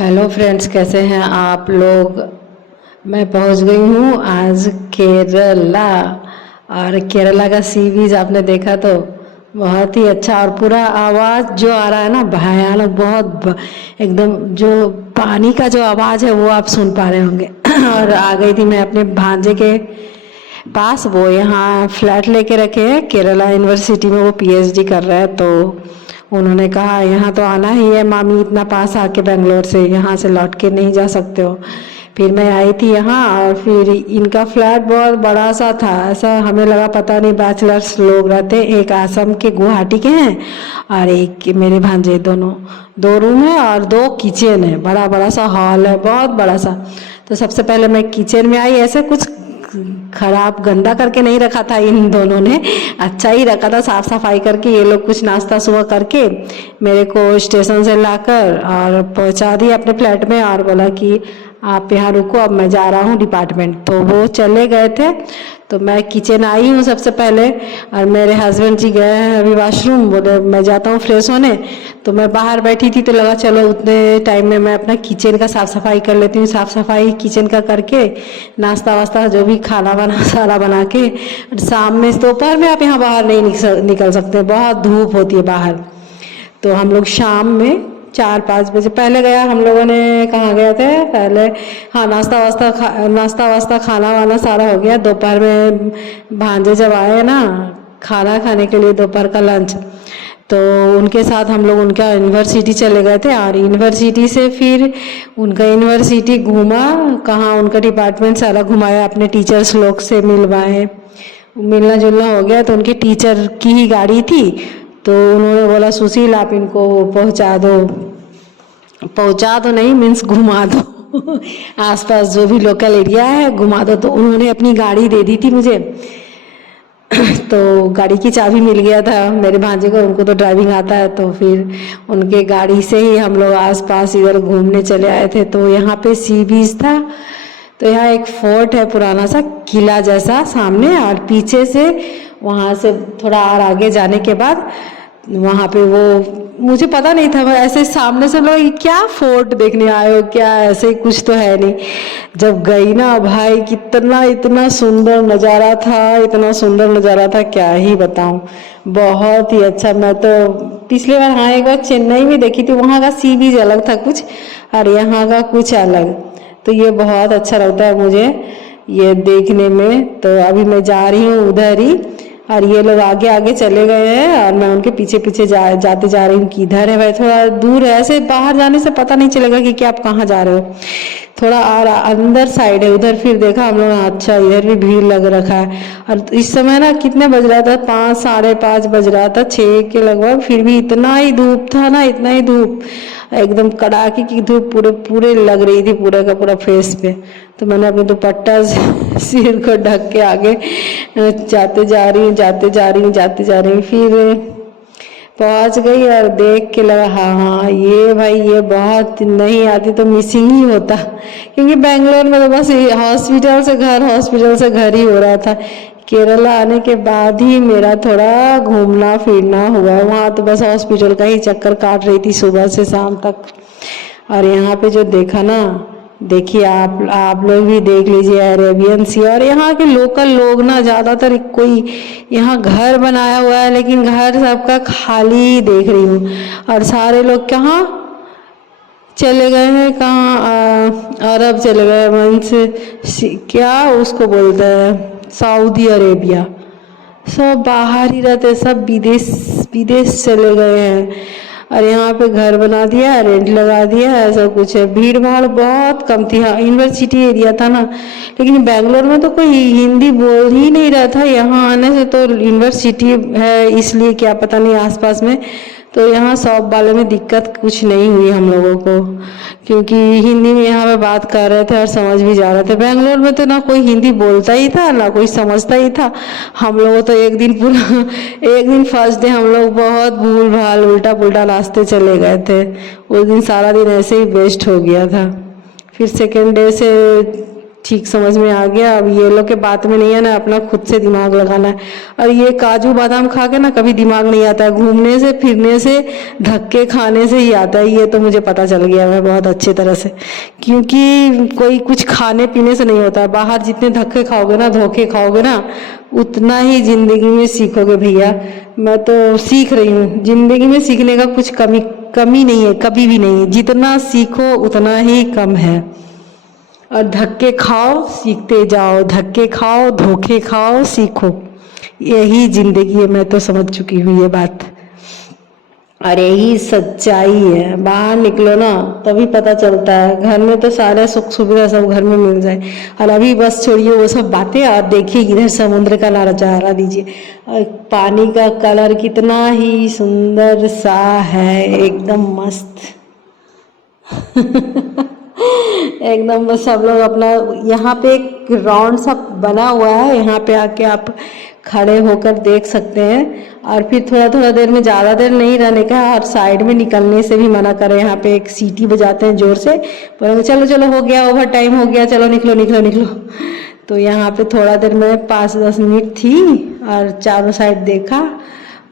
Hello friends, कैसे हैं आप लोग। मैं पहुंच गई हूं आज केरला। और केरला का सी बीच आपने देखा तो बहुत ही अच्छा। और पूरा आवाज़ जो आ रहा है ना, भयानक एकदम जो पानी का जो आवाज़ है वो आप सुन पा रहे होंगे। और आ गई थी मैं अपने भांजे के पास। वो यहाँ फ्लैट लेके रखे हैं केरला यूनिवर्सिटी में, वो पीएचडी कर रहा है। तो उन्होंने कहा यहाँ तो आना ही है मामी, इतना पास आके बेंगलोर से, यहाँ से लौट के नहीं जा सकते हो। फिर मैं आई थी यहाँ, और फिर इनका फ्लैट बहुत बड़ा सा था। ऐसा हमें लगा पता नहीं बैचलर्स लोग रहते। एक आसम के गुवाहाटी के हैं और एक मेरे भांजे, दोनों। दो रूम है और दो किचन है, बड़ा बड़ा सा हॉल है, बहुत बड़ा सा। तो सबसे पहले मैं किचन में आई। ऐसे कुछ खराब गंदा करके नहीं रखा था इन दोनों ने, अच्छा ही रखा था, साफ सफाई करके। ये लोग कुछ नाश्ता सुबह करके मेरे को स्टेशन से लाकर और पहुंचा दिया अपने फ्लैट में, और बोला कि आप यहाँ रुको, अब मैं जा रहा हूँ डिपार्टमेंट। तो वो चले गए थे। तो मैं किचन आई हूँ सबसे पहले, और मेरे हस्बैंड जी गए हैं अभी वॉशरूम। बोले मैं जाता हूँ फ्रेश होने। तो मैं बाहर बैठी थी, तो लगा चलो उतने टाइम में मैं अपना किचन का साफ़ सफाई कर लेती हूँ। साफ़ सफाई किचन का करके नाश्ता वास्ता जो भी खाना वाना सारा बना के, शाम में दोपहर में आप यहाँ बाहर नहीं निकल सकते, बहुत धूप होती है बाहर। तो हम लोग शाम में 4-5 बजे पहले गया। हम लोगों ने कहाँ गए थे पहले, हाँ, नाश्ता वास्ता खाना वाना सारा हो गया। दोपहर में भांजे जब आए ना खाना खाने के लिए, दोपहर का लंच, तो उनके साथ हम लोग उनका यूनिवर्सिटी चले गए थे। और यूनिवर्सिटी से फिर उनका यूनिवर्सिटी घूमा, कहाँ उनका डिपार्टमेंट सारा घुमाया, अपने टीचर्स लोग से मिलवाए, मिलना जुलना हो गया। तो उनके टीचर की ही गाड़ी थी, तो उन्होंने बोला सुशील आप इनको पहुंचा दो नहीं, मीन्स घुमा दो आसपास जो भी लोकल एरिया है घुमा दो। तो उन्होंने अपनी गाड़ी दे दी थी मुझे। तो गाड़ी की चाबी मिल गया था मेरे भांजे को, उनको तो ड्राइविंग आता है। तो फिर उनके गाड़ी से ही हम लोग आसपास इधर घूमने चले आए थे। तो यहाँ पे सी बीच था। तो यहाँ एक फोर्ट है, पुराना सा किला जैसा सामने, और पीछे से वहाँ से थोड़ा और आगे जाने के बाद वहाँ पे वो, मुझे पता नहीं था, ऐसे सामने से लोग क्या फोर्ट देखने आए हो क्या, ऐसे कुछ तो है नहीं। जब गई ना भाई, कितना इतना सुंदर नज़ारा था, इतना सुंदर नज़ारा था, क्या ही बताऊं, बहुत ही अच्छा। मैं तो पिछले बार, हाँ, एक बार चेन्नई में देखी थी, वहाँ का सी बीच अलग था कुछ, और यहाँ का कुछ अलग। तो ये बहुत अच्छा लगता है मुझे ये देखने में। तो अभी मैं जा रही हूँ उधर ही, और ये लोग आगे आगे चले गए हैं, और मैं उनके पीछे पीछे जाते जा रही हूँ कि इधर है भाई, थोड़ा दूर है, ऐसे बाहर जाने से पता नहीं चलेगा कि आप कहाँ जा रहे हो। थोड़ा और अंदर साइड है उधर। फिर देखा हम लोग, अच्छा इधर भी भीड़ लग रखा है। और इस समय ना कितने बज रहा था, 5-5:30 बज रहा था, 6 के लगभग, फिर भी इतना ही धूप था ना, इतना ही धूप, एकदम कड़ाके की धूप पूरे पूरे लग रही थी, पूरे का पूरा फेस पे। तो मैंने अपने दुपट्टा से सिर को ढक के आगे जाते जा रही हूँ। फिर पहुंच गई और देख के लगा हाँ ये भाई, ये बहुत नहीं आती तो मिसिंग ही होता, क्योंकि बेंगलोर में तो बस हॉस्पिटल से घर ही हो रहा था। केरला आने के बाद ही मेरा थोड़ा घूमना फिरना हुआ। वहाँ तो बस हॉस्पिटल का ही चक्कर काट रही थी सुबह से शाम तक। और यहाँ पे जो देखा ना, देखिए आप लोग भी देख लीजिए, अरेबियन सी। और यहाँ के लोकल लोग ना, ज़्यादातर कोई यहाँ घर बनाया हुआ है, लेकिन घर सबका खाली देख रही हूँ। और सारे लोग कहाँ चले गए हैं, कहाँ अरब चले गए, मीन्स क्या उसको बोलते हैं, सऊदी अरेबिया। सब बाहर ही रहते, सब विदेश विदेश चले गए हैं। और यहाँ पे घर बना दिया, रेंट लगा दिया, ऐसा कुछ है। भीड़ भाड़ बहुत कम थी। हाँ, यूनिवर्सिटी एरिया था ना, लेकिन बेंगलोर में तो कोई हिंदी बोल ही नहीं रहा था। यहाँ आने से तो यूनिवर्सिटी है इसलिए क्या पता नहीं आसपास में, तो यहाँ शॉप वाले में दिक्कत कुछ नहीं हुई हम लोगों को, क्योंकि हिंदी में यहाँ पे बात कर रहे थे और समझ भी जा रहे थे। बेंगलोर में तो ना कोई हिंदी बोलता ही था ना कोई समझता ही था। हम लोग तो एक दिन फर्स्ट डे हम लोग बहुत भूल भाल उल्टा पुल्टा रास्ते चले गए थे। उस दिन सारा दिन ऐसे ही वेस्ट हो गया था। फिर सेकेंड डे से ठीक समझ में आ गया। अब ये लोग के बात में नहीं है ना, अपना खुद से दिमाग लगाना है। और ये काजू बादाम खा के ना कभी दिमाग नहीं आता है, घूमने से फिरने से धक्के खाने से ही आता है। ये तो मुझे पता चल गया है बहुत अच्छी तरह से, क्योंकि कोई कुछ खाने पीने से नहीं होता है। बाहर जितने धक्के खाओगे ना, धोखे खाओगे ना, उतना ही जिंदगी में सीखोगे भैया। मैं तो सीख रही हूँ, जिंदगी में सीखने का कुछ कमी नहीं है, कभी भी नहीं है। जितना सीखो उतना ही कम है। और धक्के खाओ सीखते जाओ, धक्के खाओ धोखे खाओ सीखो, यही जिंदगी है। मैं तो समझ चुकी हूँ ये बात, और यही सच्चाई है। बाहर निकलो ना तभी पता चलता है। घर में तो सारे सुख सुविधा सब घर में मिल जाए, और अभी बस छोड़िए वो सब बातें, और देखिए इधर समुद्र का नजारा दीजिए, और पानी का कलर कितना ही सुंदर सा है, एकदम मस्त। एकदम बस सब लोग अपना, यहाँ पे एक राउंड सा बना हुआ है, यहाँ पे आके आप खड़े होकर देख सकते हैं। और फिर थोड़ा थोड़ा देर में, ज़्यादा देर नहीं रहने का, और साइड में निकलने से भी मना करें। यहाँ पे एक सीटी बजाते हैं जोर से, बोलेंगे चलो चलो हो गया, ओवर टाइम हो गया, चलो निकलो निकलो निकलो। तो यहाँ पे थोड़ा देर में 5-10 मिनट थी, और चारों साइड देखा,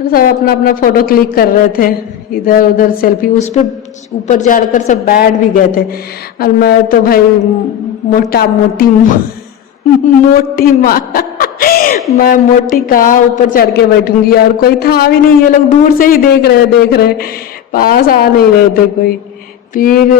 और सब अपना अपना फोटो क्लिक कर रहे थे, इधर उधर सेल्फी। उस पर ऊपर जाकर सब बैठ भी गए थे, और मैं तो भाई मोटा मोटी मोटी माँ मैं मोटी कहाँ ऊपर चढ़ के बैठूंगी, और कोई था भी नहीं। ये लोग दूर से ही देख रहे, पास आ नहीं रहे थे कोई। फिर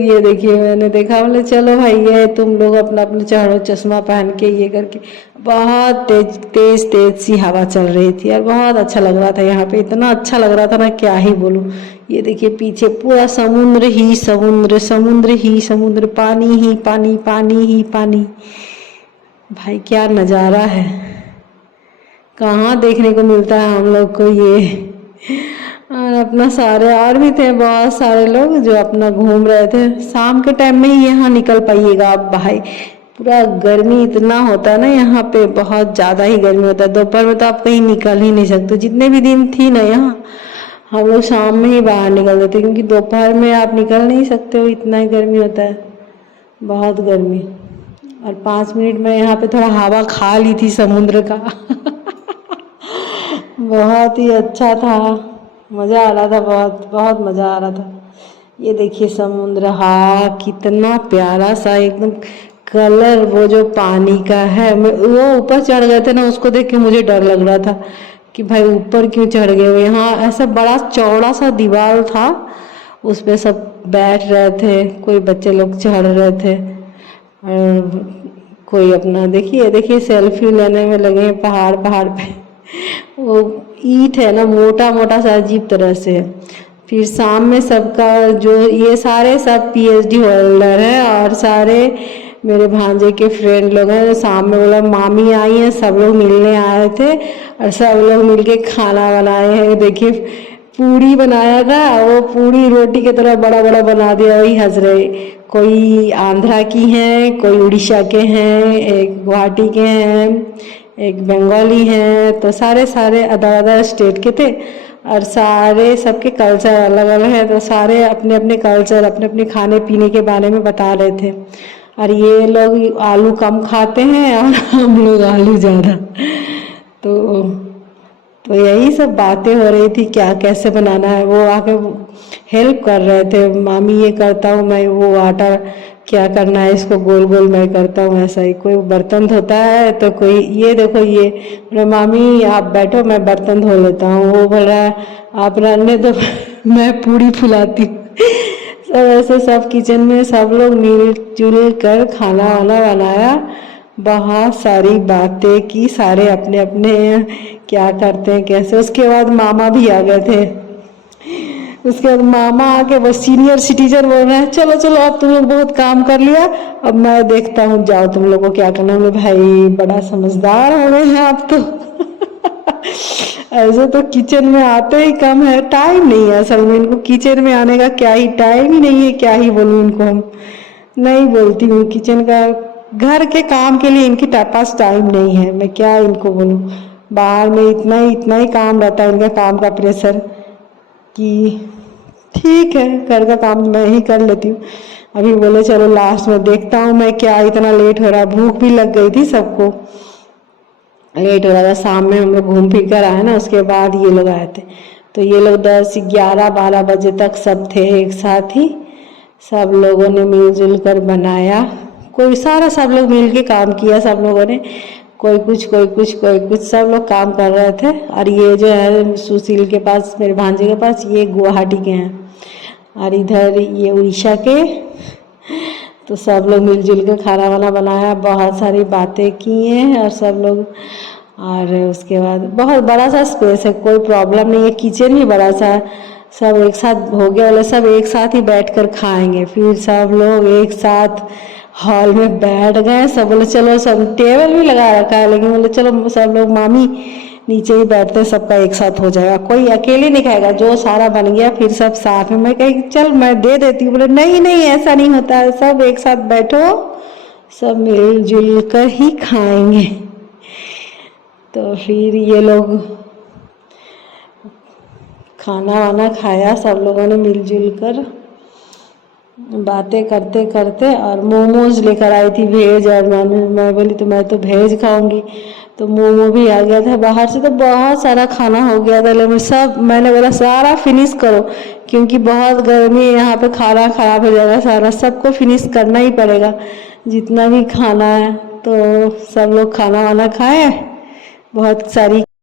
ये देखिए, मैंने देखा, बोले चलो भाई ये तुम लोग अपना अपना चढ़ो, चश्मा पहन के ये करके। बहुत तेज तेज तेज सी हवा चल रही थी, और बहुत अच्छा लग रहा था यहाँ पे, इतना अच्छा लग रहा था ना क्या ही बोलूँ। ये देखिए पीछे पूरा समुद्र ही समुद्र, समुद्र ही समुद्र, पानी ही पानी, पानी ही पानी। भाई क्या नज़ारा है, कहाँ देखने को मिलता है हम लोग को ये। और अपना सारे और भी थे बहुत सारे लोग जो अपना घूम रहे थे। शाम के टाइम में ही यहाँ निकल पाइएगा आप भाई, पूरा गर्मी इतना होता है ना यहाँ पे, बहुत ज़्यादा ही गर्मी होता है। दोपहर में तो आप कहीं निकल ही नहीं सकते। जितने भी दिन थी ना यहाँ, हम लोग शाम में ही बाहर निकल देते, क्योंकि दोपहर में आप निकल नहीं सकते हो, इतना ही गर्मी होता है, बहुत गर्मी। और 5 मिनट में यहाँ पे थोड़ा हवा खा ली थी समुद्र का बहुत ही अच्छा था, मज़ा आ रहा था, बहुत बहुत मज़ा आ रहा था। ये देखिए समुद्र, हाँ कितना प्यारा सा एकदम कलर वो जो पानी का है। वो ऊपर चढ़ गए थे ना, उसको देख के मुझे डर लग रहा था कि भाई ऊपर क्यों चढ़ गए हो। यहाँ ऐसा बड़ा चौड़ा सा दीवार था, उस पे सब बैठ रहे थे, कोई बच्चे लोग चढ़ रहे थे, और कोई अपना देखिए देखिए सेल्फी लेने में लगे हैं पहाड़ पे। वो ईंट है ना, मोटा मोटा सा अजीब तरह से। फिर शाम में सबका जो ये सारे सब पीएचडी होल्डर है, और सारे मेरे भांजे के फ्रेंड लोग हैं। शाम में बोला मामी आई हैं, सब लोग मिलने आए थे, और सब लोग मिलके खाना बनाए हैं। देखिए पूड़ी बनाया था, वो पूड़ी रोटी की तरह बड़ा बड़ा बना दिया, वही हंस रहे। कोई आंध्रा की हैं, कोई उड़ीसा के हैं, एक गुवाहाटी के हैं, एक बंगाली हैं। तो सारे अलग अलग स्टेट के थे, और सारे सबके कल्चर अलग अलग है। तो सारे अपने अपने कल्चर, अपने अपने खाने पीने के बारे में बता रहे थे। और ये लोग आलू कम खाते हैं, और हम लोग आलू ज़्यादा। तो यही सब बातें हो रही थी, क्या कैसे बनाना है। वो आके हेल्प कर रहे थे, मामी ये करता हूँ मैं, वो आटा क्या करना है, इसको गोल गोल मैं करता हूँ ऐसा ही। कोई बर्तन धोता है, तो कोई ये देखो ये बोले मामी आप बैठो मैं बर्तन धो लेता हूँ। वो बोल रहा है आप रहने दो मैं पूड़ी फुलाती हूँ। सब ऐसे सब किचन में सब लोग मिलजुल कर खाना वाना बनाया, बहुत सारी बातें की, सारे अपने अपने क्या करते हैं कैसे। उसके बाद मामा भी आ गए थे। उसके बाद मामा आके वो सीनियर सिटीजन बोल रहे हैं चलो चलो अब तुम लोग बहुत काम कर लिया, अब मैं देखता हूँ, जाओ तुम लोग को क्या करना है। भाई बड़ा समझदार हो गए हैं आप तो ऐसे तो किचन में आते ही कम है, टाइम नहीं है असल में इनको किचन में आने का, क्या ही टाइम ही नहीं है, क्या ही बोलूँ इनको। हम नहीं बोलती हूँ किचन का, घर के काम के लिए इनके पास टाइम नहीं है, मैं क्या इनको बोलूँ। बाहर में इतना ही काम रहता है इनका, काम का प्रेशर कि ठीक है घर का काम मैं ही कर लेती हूँ। अभी बोले चलो लास्ट में देखता हूँ मैं क्या इतना लेट हो रहा है, भूख भी लग गई थी सबको, लेट हो रहा था। शाम में हम लोग घूम फिर कर आए ना, उसके बाद ये लोग आए थे। तो ये लोग 10 11 12 बजे तक सब थे एक साथ ही, सब लोगों ने मिलजुल कर बनाया, कोई सारा सब लोग मिल के काम किया सब लोगों ने, कोई कुछ कोई कुछ कोई कुछ, सब लोग काम कर रहे थे। और ये जो है सुशील के पास, मेरे भांजे के पास, ये गुवाहाटी के हैं और इधर ये उड़ीसा के। तो सब लोग मिलजुल कर खाना वाना बनाया, बहुत सारी बातें किए और सब लोग। और उसके बाद बहुत बड़ा सा स्पेस है, कोई प्रॉब्लम नहीं है, किचन भी बड़ा सा है, सब एक साथ हो गया, बोले सब एक साथ ही बैठ कर खाएंगे। फिर सब लोग एक साथ हॉल में बैठ गए, सब बोले चलो, सब टेबल भी लगा रखा है, लेकिन बोले चलो सब लोग मामी नीचे ही बैठते, सबका एक साथ हो जाएगा, कोई अकेले नहीं खाएगा, जो सारा बन गया फिर सब साथ में। मैं कही चल मैं दे देती हूँ, बोले नहीं नहीं ऐसा नहीं होता है, सब एक साथ बैठो, सब मिलजुल कर ही खाएंगे। तो फिर ये लोग खाना वाना खाया सब लोगों ने मिलजुल कर, बातें करते करते। और मोमोज लेकर आई थी वेज, और मैं बोली तो मैं तो वेज खाऊंगी, तो मोमो भी आ गया था बाहर से, तो बहुत सारा खाना हो गया था। लेकिन सब मैंने बोला सारा फिनिश करो, क्योंकि बहुत गर्मी है यहाँ पे, खाना खराब हो जाएगा सारा, सबको फिनिश करना ही पड़ेगा जितना भी खाना है। तो सब लोग खाना वाना खाए, बहुत सारी